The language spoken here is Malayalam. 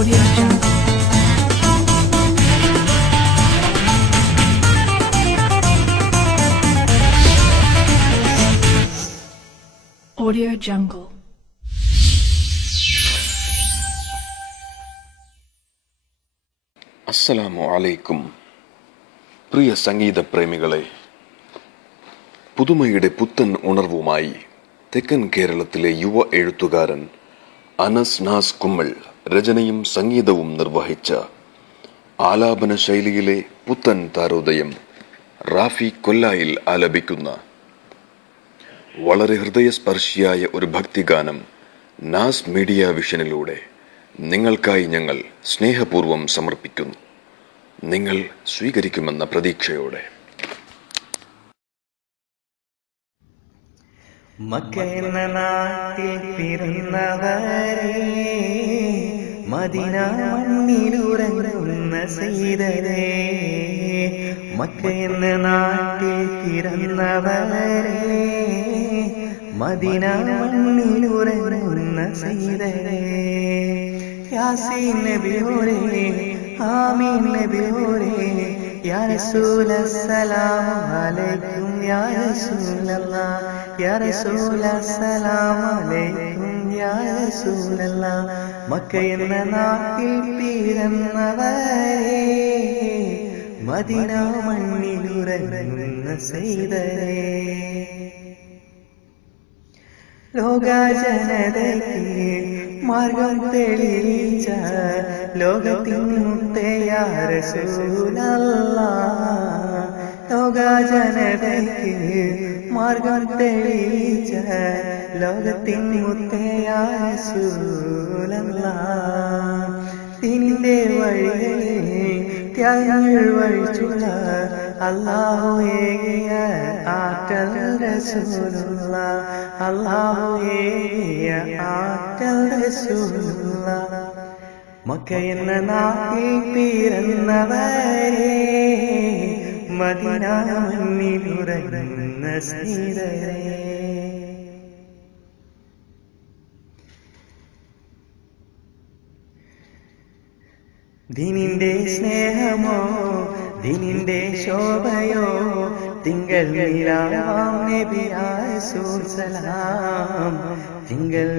Audio Jungle. Audio Jungle. അസ്സലാമു അലൈക്കും. പ്രിയ സംഗീത പ്രേമികളെ, പുതുമയുടെ പുത്തൻ ഉണർവുമായി തെക്കൻ കേരളത്തിലെ യുവ എഴുത്തുകാരൻ അനസ് നാസ് കുമ്മൾ രചനയും സംഗീതവും നിർവഹിച്ച ആലാപന ശൈലിയിലെ പുത്തൻ താരോദയം റാഫി കൊല്ലായിൽ ആലപിക്കുന്ന വളരെ ഹൃദയസ്പർശിയായ ഒരു ഭക്തിഗാനം നാസ് മീഡിയ വിഷനിലൂടെ നിങ്ങൾക്കായി ഞങ്ങൾ സ്നേഹപൂർവം സമർപ്പിക്കുന്നു. നിങ്ങൾ സ്വീകരിക്കുമെന്ന പ്രതീക്ഷയോടെ. മക്ക എന്ന നാട്ടിൽ പിറന്നവരെ, മദീന മണ്ണിലുറങ്ങുന്ന സയ്യിദരേ, മക്ക എന്ന നാട്ടിൽ പിറന്നവരെ, മദീന മണ്ണിലുറങ്ങുന്ന സയ്യിദരേ, യാസീൻ നബിയോരേ, ആമീൻ നബിയോരേ, യാ റസൂല സലാം അലൈക്കും, യാ റസൂലല്ലാഹ്, യാ റസൂല സലാം അലൈക്കും, യാ റസൂലല്ലാഹ്. മക്ക എന്ന നാട്ടിൽ പിറന്നവരെ, മദീന മണ്ണിലുറങ്ങുന്ന സയ്യിദരേ, ലോകജനതയ്ക്ക് മാർഗം തെളിയിച്ച ലോകത്തിൻ മുത്തേ യാ റസൂലല്ലാഹ്, ലോകജനതയ്ക്ക് മാർഗം തെളിയിച്ച ലോകത്തിൻ മുത്തേ യാ റസൂലല്ലാഹ്. നിന്റെ വഴികളിൽ ത്യാഗങ്ങൾ വഴിച്ചുള്ള അല്ലാഹു ഏകിയ ആറ്റൽ റസൂലുള്ളാഹ്, അല്ലാഹു ഏകിയ ആറ്റൽ റസൂലുള്ളാഹ്. മക്ക എന്ന നാട്ടിൽ പിറന്നവരെ, മദീന മണ്ണിലുറങ്ങുന്ന സയ്യിദരേ, ദീനിന്റെ സ്നേഹമോ ദീനിന്റെ ശോഭയോ, തിങ്കൾ നിലാവാം നബിയായ റസൂൽ സലാം, തിങ്കൾ